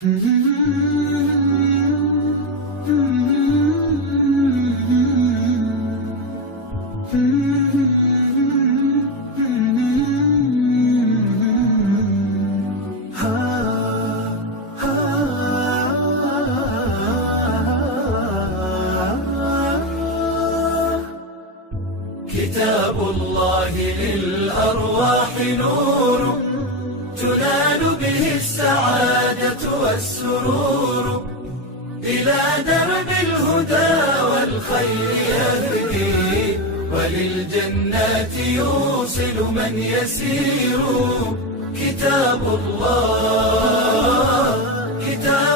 كتاب الله للأرواح نور، تنال به السعادة والسرور، إلى درب الهدى والخير يهدي، وللجنات يوصل من يسير. كتاب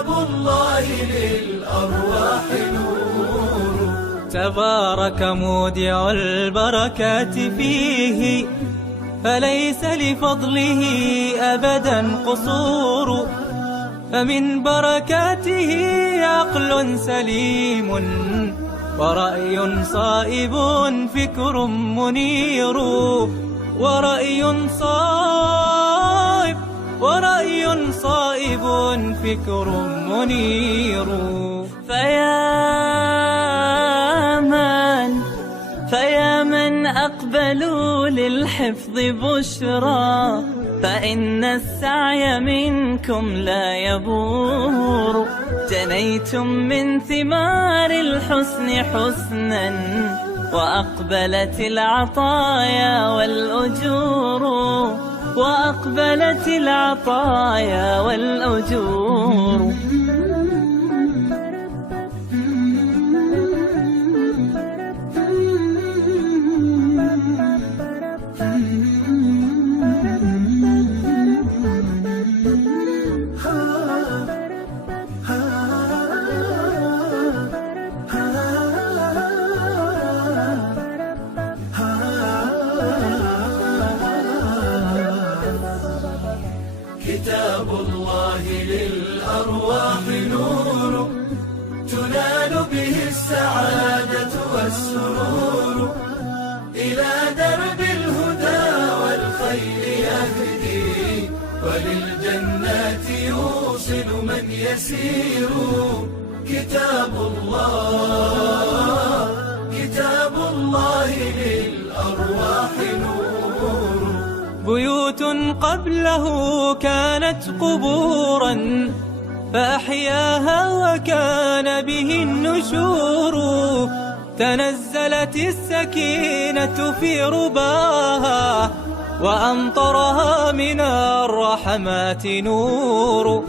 الله للأرواح نور. تبارك مودع البركات فيه، فليس لفضله أبدا قصور. فمن بركاته عقل سليم، ورأي صائب فكر منير، ورأي صائب فكر منير. فيا من أقبلوا للحفظ بشرى، فإن السعي منكم لا يبور. جنيتم من ثمار الحسن حسنا، وأقبلت العطايا والأجور. كتاب الله للأرواح نور، تنال به السعادة والسرور، إلى درب الهدى والخير يهدي، وللجنات يوصل من يسير. كتاب الله للأرواح نور. بيوت قبله كانت قبورا، فأحياها وكان به النشور. تنزلت السكينة في رباها، وأمطرها من الرحمات نور.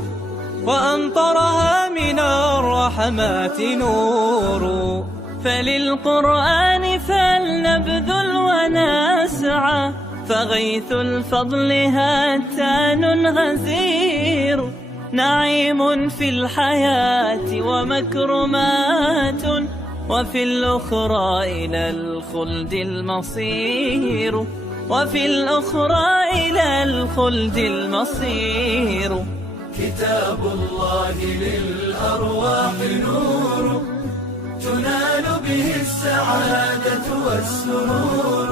فللقرآن فلنبذل ونسعى، فغيث الفضل هاتان غزير. نعيم في الحياة ومكرمات، وفي الأخرى إلى الخلد المصير. كتاب الله للأرواح نور، تنال به السعادة والسرور،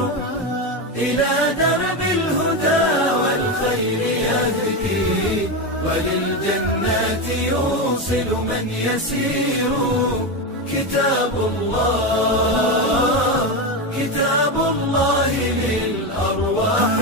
إلى درب الهدى والخير يهدي، وللجنات يوصل من يسير. كتاب الله للأرواح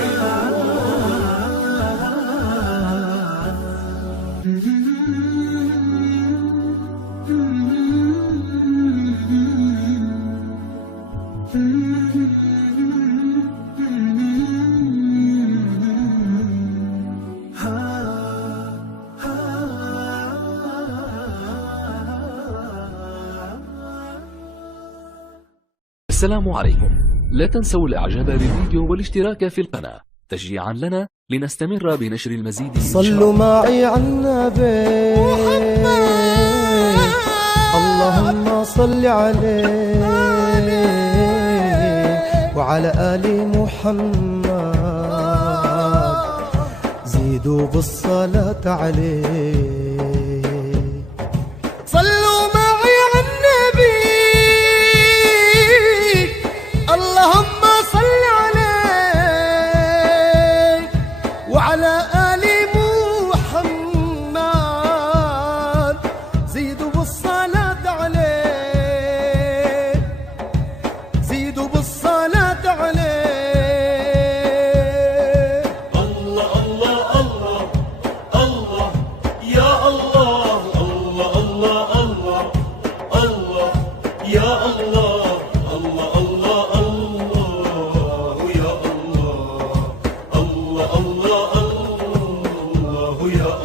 السلام عليكم. لا تنسوا الاعجاب بالفيديو والاشتراك في القناة تشجيعا لنا لنستمر بنشر المزيد. صلوا معي على النبي اللهم صل عليه وعلى آل محمد، زيدوا بالصلاة عليه.